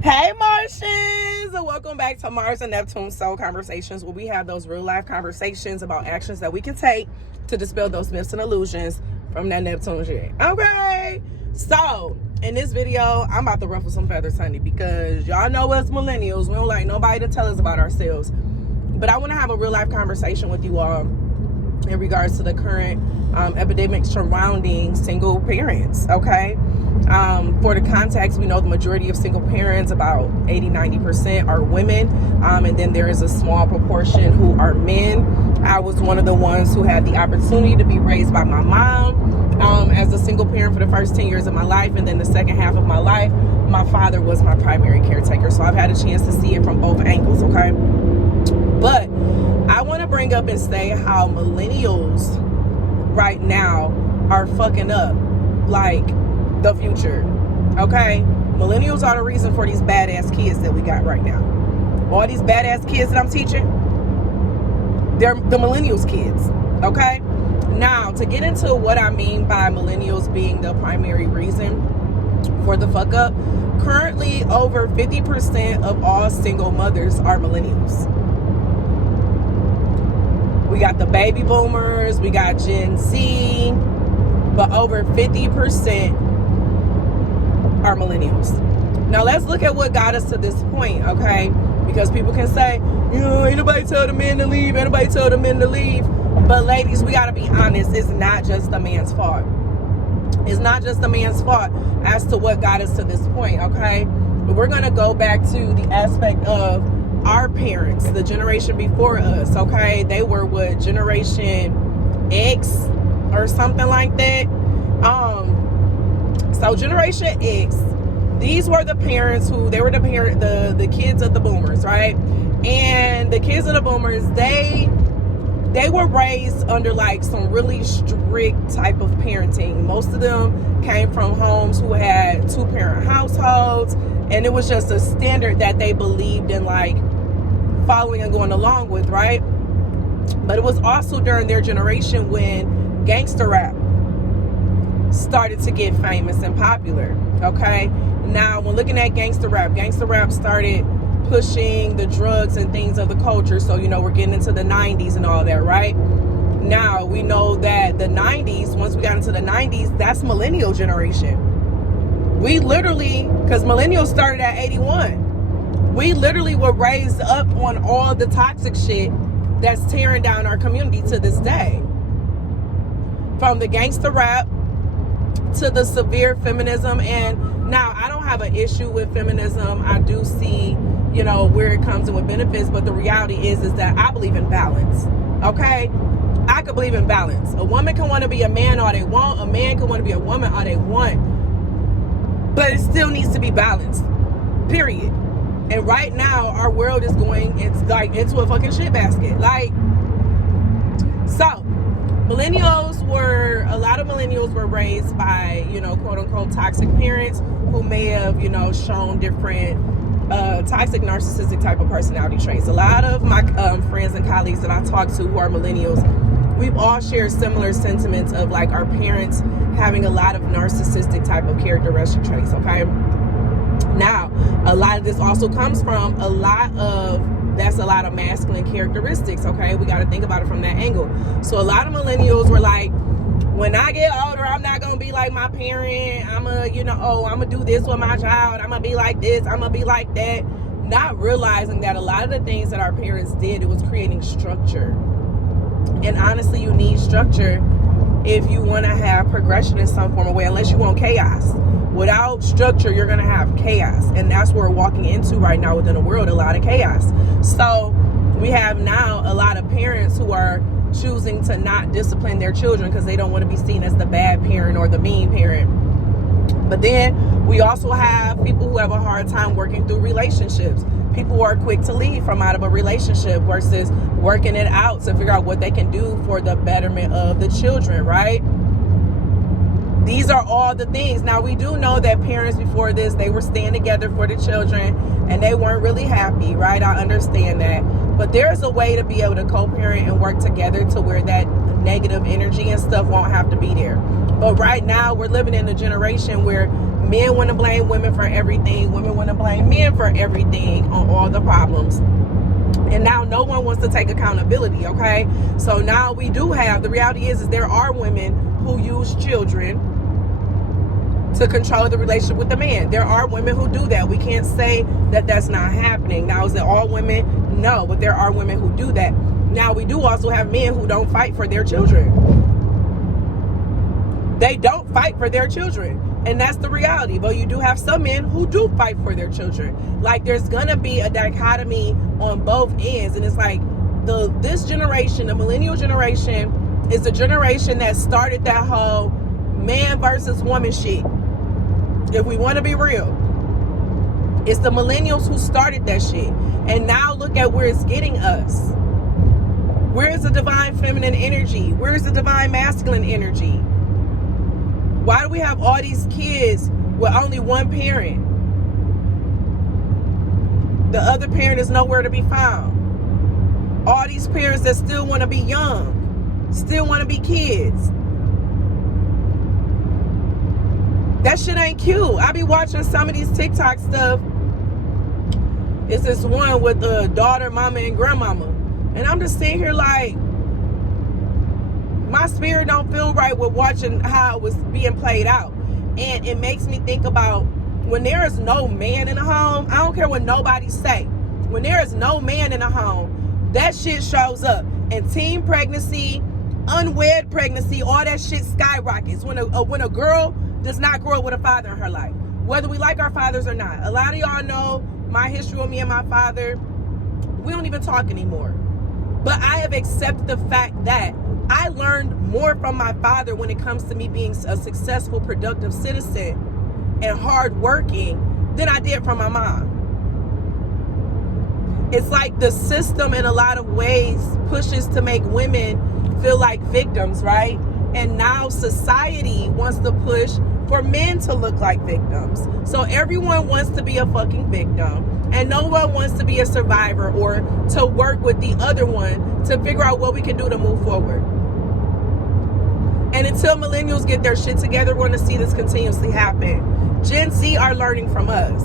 Hey Martians, and welcome back to Mars and Neptune Soul Conversations, where we have those real life conversations about actions that we can take to dispel those myths and illusions from that Neptune shit. Okay, so in this video, I'm about to ruffle some feathers, honey, because y'all know us millennials, we don't like nobody to tell us about ourselves. But I want to have a real life conversation with you all in regards to the current epidemic surrounding single parents. Okay, for the context, we know the majority of single parents, about 80-90%, are women, and then there is a small proportion who are men. I was one of the ones who had the opportunity to be raised by my mom as a single parent for the first 10 years of my life, and then the second half of my life my father was my primary caretaker, so I've had a chance to see it from both angles. Okay, but I want to bring up and say how millennials right now are fucking up like the future. Okay, millennials are the reason for these badass kids that we got right now. All these badass kids that I'm teaching, they're the millennials kids. Okay, now to get into what I mean by millennials being the primary reason for the fuck up, currently over 50% of all single mothers are millennials. We got the baby boomers, we got Gen Z, but over 50% are millennials. Now let's look at what got us to this point, okay? Because people can say, you know, ain't nobody tell the men to leave, ain't nobody tell the men to leave. But ladies, we gotta be honest, it's not just the man's fault. It's not just the man's fault as to what got us to this point, okay? But we're gonna go back to the aspect of our parents, the generation before us, okay? They were what, Generation X or something like that? So Generation X, these were the parents who, they were the kids of the boomers, right? And the kids of the boomers, they were raised under like some really strict type of parenting. Most of them came from homes who had 2-parent households, and it was just a standard that they believed in, like, following and going along with, right? But it was also during their generation when gangster rap started to get famous and popular. Okay, now when looking at gangster rap started pushing the drugs and things of the culture. So, you know, we're getting into the 90s and all that, right? Now we know that the 90s, once we got into the 90s, that's millennial generation. We literally, because millennials started at 81, we literally were raised up on all the toxic shit that's tearing down our community to this day. From the gangster rap to the severe feminism. And now I don't have an issue with feminism. I do see, you know, where it comes in with benefits, but the reality is that I believe in balance. Okay, I could believe in balance. A woman can want to be a man all they want, a man can want to be a woman all they want, but it still needs to be balanced, period. And right now our world is going, it's like into a fucking shit basket. Like, so a lot of millennials were raised by, you know, quote unquote toxic parents who may have, you know, shown different toxic narcissistic type of personality traits. A lot of my friends and colleagues that I talk to who are millennials, we've all shared similar sentiments of like our parents having a lot of narcissistic type of characteristic traits. Okay, now a lot of this also comes from a lot of masculine characteristics. Okay, we got to think about it from that angle. So a lot of millennials were like, when I get older, I'm not gonna be like my parent. I'm gonna do this with my child. I'm gonna be like this. I'm gonna be like that. Not realizing that a lot of the things that our parents did, it was creating structure. And honestly, you need structure if you want to have progression in some form of way, unless you want chaos. Without structure, you're gonna have chaos, and that's what we're walking into right now within the world, a lot of chaos. So we have now a lot of parents who are choosing to not discipline their children because they don't want to be seen as the bad parent or the mean parent. But then we also have people who have a hard time working through relationships. People who are quick to leave from out of a relationship versus working it out to figure out what they can do for the betterment of the children, right? These are all the things. Now, we do know that parents before this, they were staying together for the children and they weren't really happy, right? I understand that. But there's a way to be able to co-parent and work together to where that negative energy and stuff won't have to be there. But right now, we're living in a generation where Men want to blame women for everything. Women want to blame men for everything on all the problems. And now no one wants to take accountability, okay? So now we do have, the reality is there are women who use children to control the relationship with the man. There are women who do that. We can't say that that's not happening. Now, is it all women? No, but there are women who do that. Now, we do also have men who don't fight for their children. They don't fight for their children. And that's the reality. But you do have some men who do fight for their children. Like, there's gonna be a dichotomy on both ends. And it's like, this generation, the millennial generation, is the generation that started that whole man versus woman shit. If we want to be real, it's the millennials who started that shit. And now look at where it's getting us. Where is the divine feminine energy? Where is the divine masculine energy? Why do we have all these kids with only one parent? The other parent is nowhere to be found. All these parents that still want to be young, still want to be kids. That shit ain't cute. I be watching some of these TikTok stuff. It's this one with the daughter, mama, and grandmama. And I'm just sitting here like, my spirit don't feel right with watching how it was being played out. And it makes me think about when there is no man in the home, I don't care what nobody say. When there is no man in the home, that shit shows up. And teen pregnancy, unwed pregnancy, all that shit skyrockets. When a girl does not grow up with a father in her life, whether we like our fathers or not. A lot of y'all know my history with me and my father. We don't even talk anymore. But I have accepted the fact that I learned more from my father when it comes to me being a successful, productive citizen and hardworking than I did from my mom. It's like the system in a lot of ways pushes to make women feel like victims, right? And now society wants to push for men to look like victims. So everyone wants to be a fucking victim. And no one wants to be a survivor or to work with the other one to figure out what we can do to move forward. And until millennials get their shit together, we're going to see this continuously happen. Gen Z are learning from us.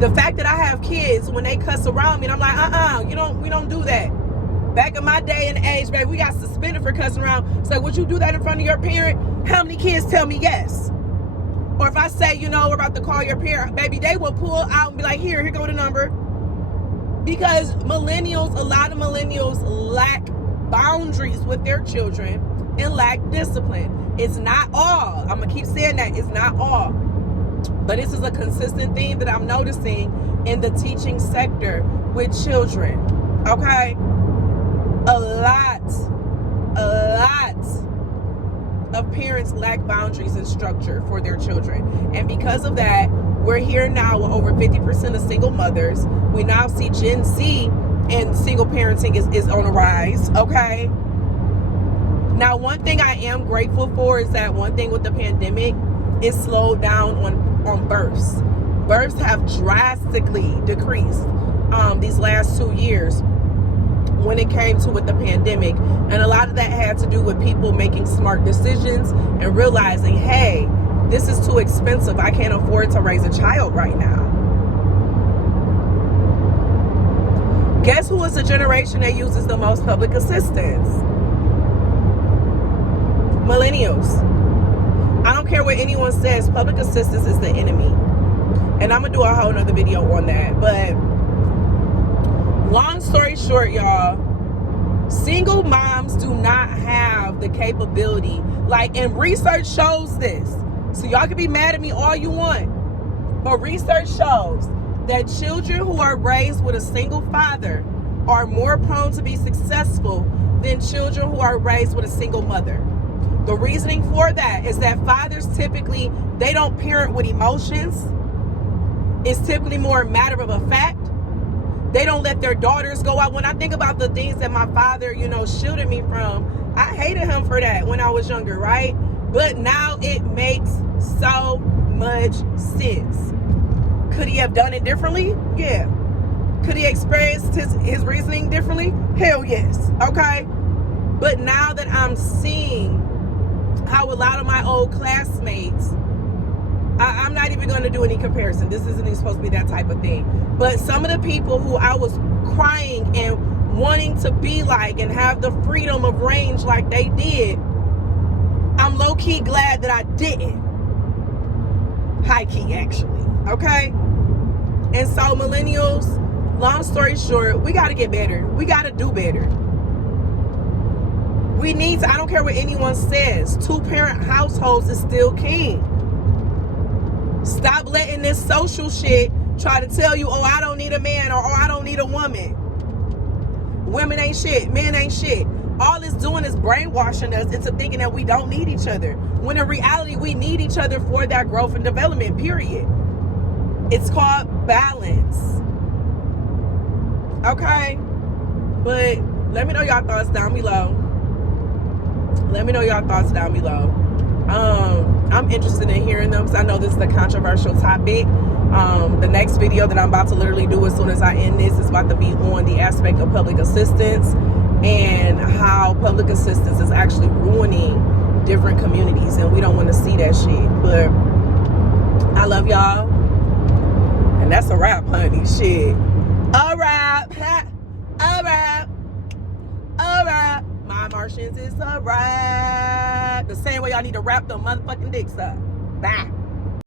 The fact that I have kids, when they cuss around me, and I'm like, we don't do that. Back in my day and age, baby, we got suspended for cussing around. It's like, would you do that in front of your parent? How many kids tell me yes? Or if I say, we're about to call your parent, baby, they will pull out and be like, here go the number. Because a lot of millennials lack boundaries with their children and lack discipline. It's not all. I'm going to keep saying that. It's not all. But this is a consistent theme that I'm noticing in the teaching sector with children. Okay? A lot of parents lack boundaries and structure for their children. And because of that, we're here now with over 50% of single mothers. We now see Gen Z and single parenting is on the rise, okay? Now, one thing I am grateful for is that one thing with the pandemic, it slowed down on births. Births have drastically decreased these last 2 years when it came to with the pandemic. And a lot of that had to do with people making smart decisions and realizing, hey, this is too expensive. I can't afford to raise a child right now. Guess who is the generation that uses the most public assistance? Millennials. I don't care what anyone says, public assistance is the enemy. And I'm going to do a whole nother video on that. But long story short, y'all, single moms do not have the capability. And research shows this. So y'all can be mad at me all you want. But research shows that children who are raised with a single father are more prone to be successful than children who are raised with a single mother. The reasoning for that is that fathers typically, they don't parent with emotions. It's typically more a matter of a fact. They don't let their daughters go out. When I think about the things that my father, shielded me from, I hated him for that when I was younger, right? But now it makes so much sense. Could he have done it differently? Yeah. Could he experience his reasoning differently? Hell yes. Okay? But now that I'm seeing how a lot of my old classmates I'm not even going to do any comparison. This isn't even supposed to be that type of thing. But some of the people who I was crying and wanting to be like and have the freedom of range like they did, I'm low-key glad that I didn't. High-key, actually. Okay? And so, millennials, long story short, we got to get better. We got to do better. We need to, I don't care what anyone says, 2-parent households is still king. Stop letting this social shit try to tell you, oh, I don't need a man, or oh, I don't need a woman. Women ain't shit. Men ain't shit. All it's doing is brainwashing us into thinking that we don't need each other. When in reality, we need each other for that growth and development, period. It's called balance. Okay? But let me know y'all thoughts down below. Let me know y'all thoughts down below. I'm interested in hearing them because I know this is a controversial topic. The next video that I'm about to literally do as soon as I end this is about to be on the aspect of public assistance and how public assistance is actually ruining different communities, and we don't want to see that shit. But I love y'all, and that's a wrap, honey. Shit. A wrap. A wrap. A wrap. My Martians is a wrap. The same way y'all need to wrap them motherfucking dicks up. Bye.